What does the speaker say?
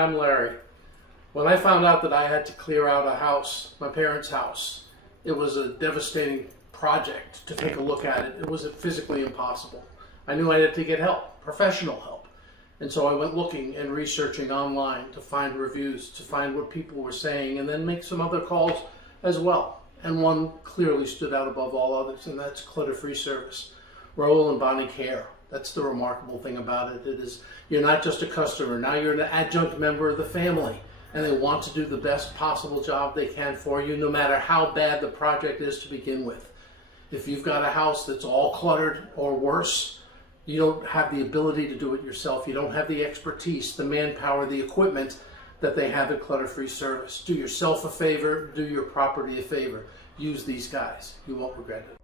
Hi, I'm Larry. When I found out that I had to clear out a house, my parents' house, it was a devastating project to take a look at it. It was physically impossible. I knew I had to get help, professional help. And so I went looking and researching online to find reviews, to find what people were saying, and then make some other calls as well. And one clearly stood out above all others, and that's clutter-free service. Raoul and Bonnie care. That's the remarkable thing about it. It is, you're not just a customer, now you're an adjunct member of the family, and they want to do the best possible job they can for you, no matter how bad the project is to begin with. If you've got a house that's all cluttered or worse, you don't have the ability to do it yourself. You don't have the expertise, the manpower, the equipment that they have at Clutter-Free Service. Do yourself a favor, do your property a favor. Use these guys. You won't regret it.